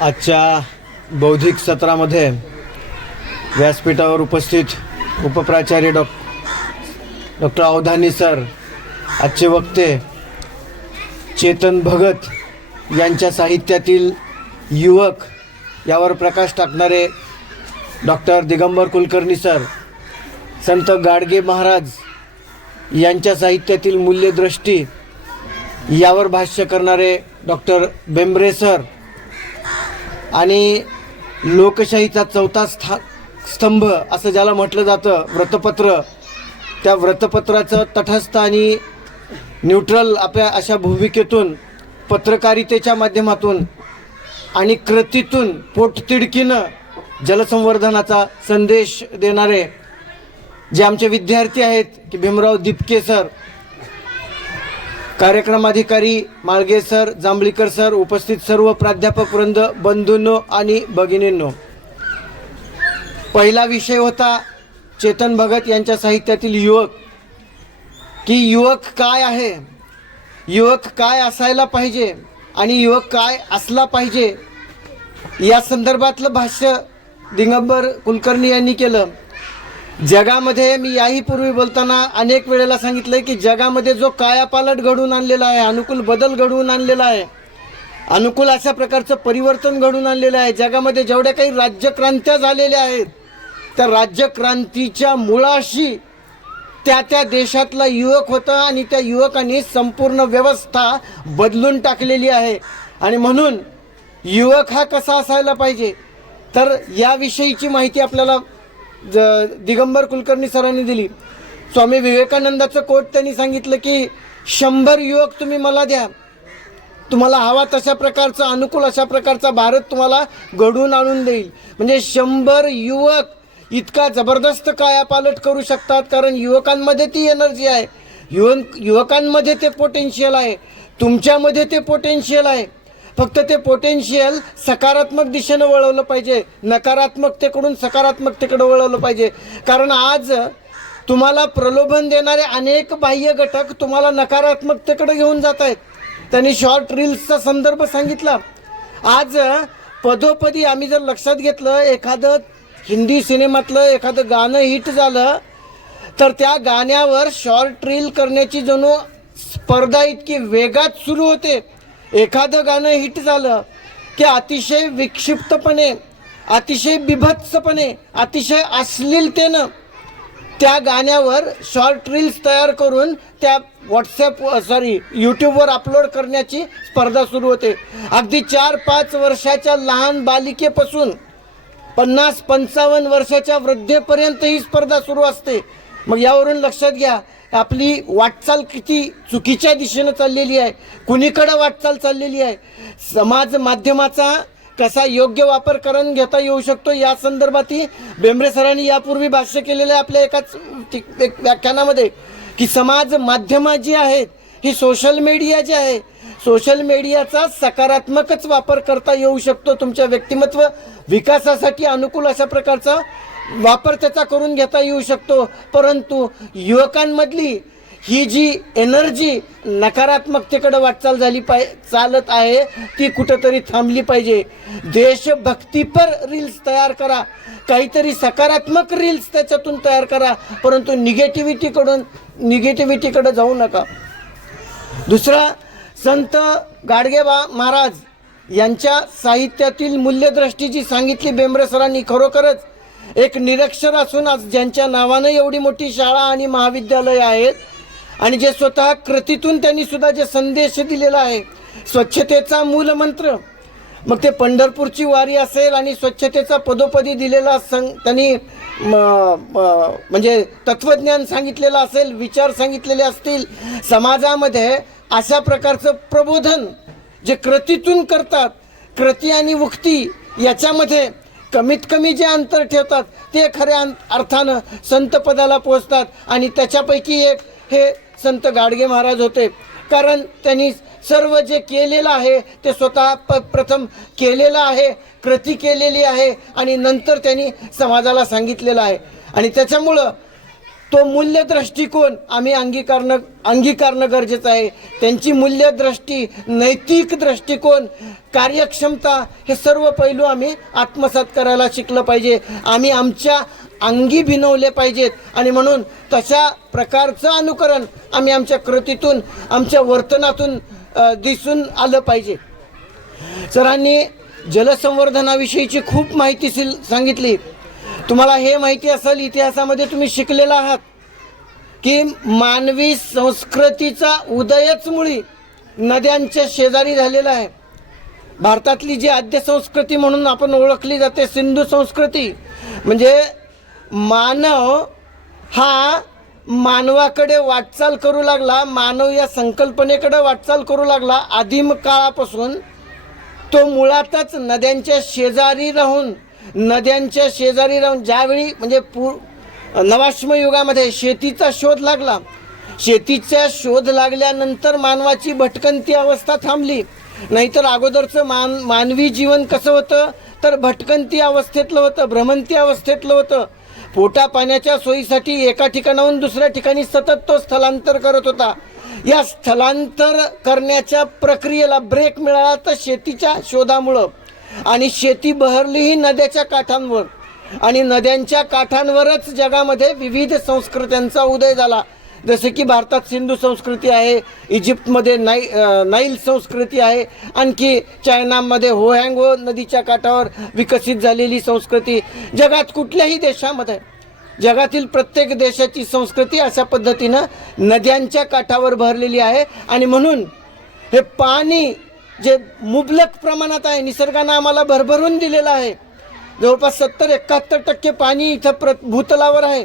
आजच्या बौद्धिक सत्रामध्ये व्यासपीठावर उपस्थित उपप्राचार्य डॉ डॉक्टर अवधानी सर आजचे वक्ते चेतन भगत यांच्या साहित्यातील युवक यावर प्रकाश टाकणारे डॉक्टर दिगंबर कुलकर्णी सर संत गाडगे महाराज यांच्या साहित्यातील मूल्यदृष्टी यावर भाष्य करणारे डॉक्टर बेंबरे सर आणि लोकशाहीचा चौथा स्था स्तंभ असं ज्याला म्हटलं जातं व्रतपत्र त्या व्रतपत्राचं तटस्थ आणि न्यूट्रल आपल्या अशा भूमिकेतून पत्रकारितेच्या माध्यमातून आणि कृतीतून पोटतिडकीनं जलसंवर्धनाचा संदेश देणारे जे आमचे विद्यार्थी आहेत की भीमराव दिपके सर कार्यक्रमाधिकारी माळगे सर जांभळीकर सर उपस्थित सर्व प्राध्यापक वृंद बंधूंनो आणि भगिनींनो. पहिला विषय होता चेतन भगत यांच्या साहित्यातील युवक. की युवक काय आहे? युवक काय असायला पाहिजे आणि युवक काय असला पाहिजे? या संदर्भातलं भाष्य दिगंबर कुलकर्णी यांनी केलं. जगामध्ये मी याही पूर्वी बोलताना अनेक वेळेला सांगितलं की जगामध्ये जो कायापालट घडवून आणलेला आहे अनुकूल बदल घडवून आणलेला आहे अनुकूल अशा प्रकारचं परिवर्तन घडवून आणलेलं आहे जगामध्ये जेवढ्या काही राज्यक्रांत्या झालेल्या आहेत त्या राज्यक्रांतीच्या मुळाशी त्या त्या देशातला युवक होता आणि त्या युवकांनी संपूर्ण व्यवस्था बदलून टाकलेली आहे. आणि म्हणून युवक हा कसा असायला पाहिजे? तर याविषयीची माहिती आपल्याला ज दिगंबर कुलकर्णी सरांनी दिली. स्वामी विवेकानंदाचं कोट त्यांनी सांगितलं की शंभर युवक तुम्ही मला द्या. तुम्हाला हवा तशा प्रकारचा अनुकूल अशा प्रकारचा भारत तुम्हाला घडवून आणून देईल. म्हणजे शंभर युवक इतका जबरदस्त कायापालट करू शकतात कारण युवकांमध्ये ती एनर्जी आहे. युवक युवकांमध्ये ते पोटेन्शियल आहे. तुमच्यामध्ये ते पोटेन्शियल आहे. फक्त ते पोटेन्शियल सकारात्मक दिशेनं वळवलं पाहिजे. नकारात्मकतेकडून सकारात्मकतेकडे वळवलं पाहिजे. कारण आज तुम्हाला प्रलोभन देणारे अनेक बाह्य घटक तुम्हाला नकारात्मकतेकडे घेऊन जात आहेत. त्यांनी शॉर्ट रील्सचा संदर्भ सांगितला. आज पदोपदी आम्ही जर लक्षात घेतलं एखादं हिंदी सिनेमातलं एखादं गाणं हिट झालं तर त्या गाण्यावर शॉर्ट रील करण्याची जणू स्पर्धा इतकी वेगात सुरू होते. एखादं गाणं हिट झालं की अतिशय विक्षिप्तपणे अतिशय बिभत्सपणे अतिशय अश्लीलतेनं त्या गाण्यावर शॉर्ट रील्स तयार करून त्या व्हॉट्सॲप सॉरी यूट्यूबवर अपलोड करण्याची स्पर्धा सुरू होते. अगदी चार पाच वर्षाच्या लहान बालिकेपासून पन्नास पंचावन्न वर्षाच्या वृद्धेपर्यंत ही स्पर्धा सुरू असते. मग यावरून लक्षात घ्या आपली वाटचाल किती चुकीच्या दिशेनं चाललेली आहे. कुणीकडं वाटचाल चाललेली आहे? समाज माध्यमाचा कसा योग्य वापर करून घेता येऊ शकतो या संदर्भातही बेंबरे सरांनी यापूर्वी भाष्य केलेलं आहे आपल्या एकाच एक व्याख्यानामध्ये की समाज माध्यमं जी आहेत ही सोशल मीडिया जी आहे सोशल मीडियाचा सकारात्मकच वापर करता येऊ शकतो. तुमच्या व्यक्तिमत्व विकासासाठी अनुकूल अशा प्रकारचा वापर त्याचा करून घेता येऊ शकतो. परंतु युवकांमधली ही जी एनर्जी नकारात्मकतेकडे वाटचाल झाली पाय चालत आहे ती कुठंतरी थांबली पाहिजे. देशभक्तीपर रील्स तयार करा. काहीतरी सकारात्मक रील्स त्याच्यातून तयार करा. परंतु निगेटिव्हिटीकडून निगेटिव्हिटीकडे जाऊ नका. दुसरा संत गाडगेबा महाराज यांच्या साहित्यातील मूल्यदृष्टी जी सांगितली बेंबरे सरांनी खरोखरच. एक निरक्षर असून आज ज्यांच्या नावानं एवढी मोठी शाळा आणि महाविद्यालय आहेत आणि जे स्वतः कृतीतून त्यांनी सुद्धा जे संदेश दिलेला आहे स्वच्छतेचा मूलमंत्र मग ते पंढरपूरची वारी असेल आणि स्वच्छतेचा पदोपदी दिलेला सं त्यांनी म्हणजे तत्वज्ञान सांगितलेलं असेल विचार सांगितलेले असतील समाजामध्ये अशा प्रकारचं प्रबोधन जे कृतीतून करतात कृती आणि उक्ती याच्यामध्ये कमीत कमी जे अंतर ठेवतात. ते खऱ्या अं- अर्थानं संतपदाला पोचतात आणि त्याच्यापैकी एक हे संत गाडगे महाराज होते. कारण त्यांनी सर्व जे केलेलं आहे ते स्वतः प प्रथम केलेलं आहे कृती केलेली आहे आणि नंतर त्यांनी समाजाला सांगितलेलं आहे. आणि त्याच्यामुळं तो मूल्य दृष्टिकोन आम्ही अंगीकारणं अंगीकारणं गरजेचं आहे. त्यांची मूल्य दृष्टी नैतिक दृष्टिकोन कार्यक्षमता हे सर्व पैलू आम्ही आत्मसात करायला शिकलं पाहिजे. आम्ही आमच्या अंगी भिनवले पाहिजेत. आणि म्हणून तशा प्रकारचं अनुकरण आम्ही आमच्या कृतीतून आमच्या वर्तनातून दिसून आलं पाहिजे. सरांनी जलसंवर्धनाविषयीची खूप माहिती सांगितली. तुम्हाला हे माहिती असेल इतिहासामध्ये तुम्ही शिकलेला आहात की मानवी संस्कृतीचा उदयच मुळी नद्यांच्या शेजारी झालेला आहे. भारतातली जी आद्य संस्कृती म्हणून आपण ओळखली जाते सिंधू संस्कृती. म्हणजे मानव हा मानवाकडे वाटचाल करू लागला मानव या संकल्पनेकडे वाटचाल करू लागला. आदिम काळापासून तो मुळातच नद्यांच्या शेजारी राहून नद्यांच्या शेजारी राहून ज्यावेळी म्हणजे पू नवाश्म युगामध्ये शेतीचा शोध लागला शेतीचा शोध लागल्यानंतर मानवाची भटकंती अवस्था थांबली. नाहीतर अगोदरचं मान मानवी जीवन कसं होतं? तर भटकंती अवस्थेतलं होतं भ्रमंती अवस्थेतलं होतं. पोटा पाण्याच्या सोयीसाठी एका ठिकाणाहून दुसऱ्या ठिकाणी सतत तो स्थलांतर करत होता. या स्थलांतर करण्याच्या प्रक्रियेला ब्रेक मिळाला तर शेतीच्या शोधामुळं. आणि शेती बहरली ही नद्याच्या काठांवर. आणि नद्यांच्या काठांवरच जगामध्ये विविध संस्कृत्यांचा उदय झाला. जसे की भारतात सिंधू संस्कृती आहे इजिप्तमध्ये नाई नाईल संस्कृती आहे आणखी चायनामध्ये होहँगो नदीच्या काठावर विकसित झालेली संस्कृती. जगात कुठल्याही देशामध्ये जगातील प्रत्येक देशाची संस्कृती अशा पद्धतीनं नद्यांच्या काठावर भरलेली आहे. आणि म्हणून हे पाणी जे मुबलक प्रमाणात आहे निसर्गानं आम्हाला भरभरून दिलेलं आहे. जवळपास सत्तर एकाहत्तर टक्के पाणी इथं प्र भूतलावर आहे.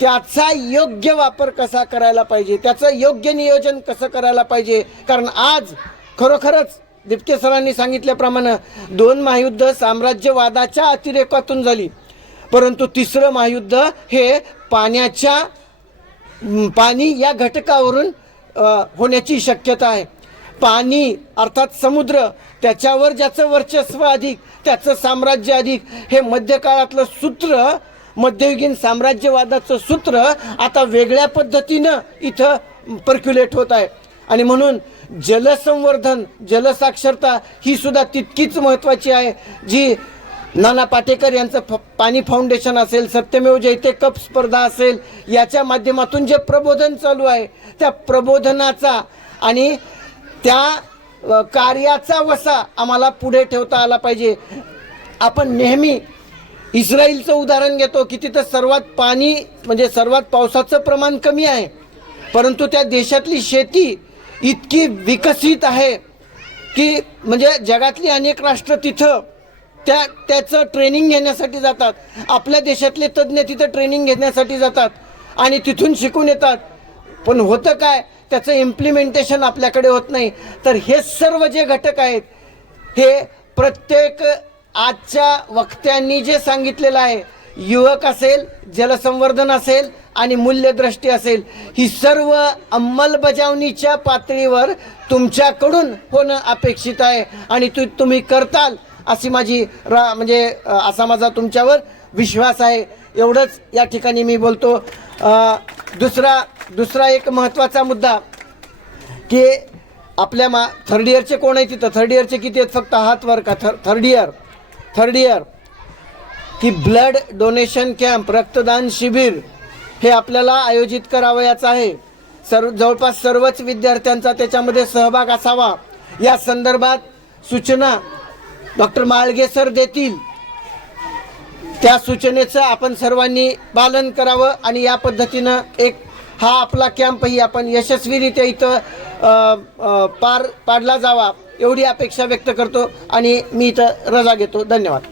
त्याचा योग्य वापर कसा करायला पाहिजे? त्याचं योग्य नियोजन कसं करायला पाहिजे? कारण आज खरोखरच दिपके सरांनी सांगितल्याप्रमाणे दोन महायुद्ध साम्राज्यवादाच्या अतिरेकातून झाली. परंतु तिसरं महायुद्ध हे पाण्याच्या पाणी या घटकावरून होण्याची शक्यता आहे. पाणी अर्थात समुद्र त्याच्यावर ज्याचं वर्चस्व अधिक त्याचं साम्राज्य अधिक हे मध्यकाळातलं सूत्र मध्ययुगीन साम्राज्यवादाचं सूत्र आता वेगळ्या पद्धतीनं इथं पर्क्युलेट होत आहे. आणि म्हणून जलसंवर्धन जलसाक्षरता ही सुद्धा तितकीच महत्त्वाची आहे जी नाना पाटेकर यांचं फ पाणी फाउंडेशन असेल सत्यमेव जयते कप स्पर्धा असेल याच्या माध्यमातून जे प्रबोधन चालू आहे त्या प्रबोधनाचा आणि त्या कार्याचा वसा आम्हाला पुढे ठेवता आला पाहिजे. आपण नेहमी इस्रायलचं उदाहरण घेतो की तिथं सर्वात पाणी म्हणजे सर्वात पावसाचं प्रमाण कमी आहे. परंतु त्या देशातली शेती इतकी विकसित आहे की म्हणजे जगातली अनेक राष्ट्र तिथं त्या त्याचं ट्रेनिंग घेण्यासाठी जातात. आपल्या देशातले तज्ज्ञ तिथं ट्रेनिंग घेण्यासाठी जातात आणि तिथून शिकून येतात. पण होतं काय? त्याचं इम्प्लिमेंटेशन आपल्याकडे होत नाही. तर हे सर्व जे घटक आहेत हे प्रत्येक आजच्या वक्त्यांनी जे सांगितलेलं आहे युवक असेल जलसंवर्धन असेल आणि मूल्यदृष्टी असेल ही सर्व अंमलबजावणीच्या पातळीवर तुमच्याकडून होणं अपेक्षित आहे. आणि तु तुम्ही करताल अशी माझी रा म्हणजे असा माझा तुमच्यावर विश्वास आहे. एवढंच या ठिकाणी मी बोलतो. दुसरा दुसरा एक महत्त्वाचा मुद्दा की आपल्या मा थर्ड इयरचे कोण आहे तिथं? थर्ड इयरचे किती आहेत? फक्त हात वर का? थर थर्ड इयर थर्ड इयर की ब्लड डोनेशन कॅम्प रक्तदान शिबिर हे आपल्याला आयोजित करावयाचं आहे. सर्व जवळपास सर्वच विद्यार्थ्यांचा त्याच्यामध्ये सहभाग असावा. या संदर्भात सूचना डॉक्टर माळगे सर देतील. त्या सूचनेचं आपण सर्वांनी पालन करावं आणि या पद्धतीनं एक हा आपला कॅम्पही आपण यशस्वीरित्या इथं पार पाडला जावा एवढी अपेक्षा व्यक्त करतो आणि मी इथं रजा घेतो. धन्यवाद.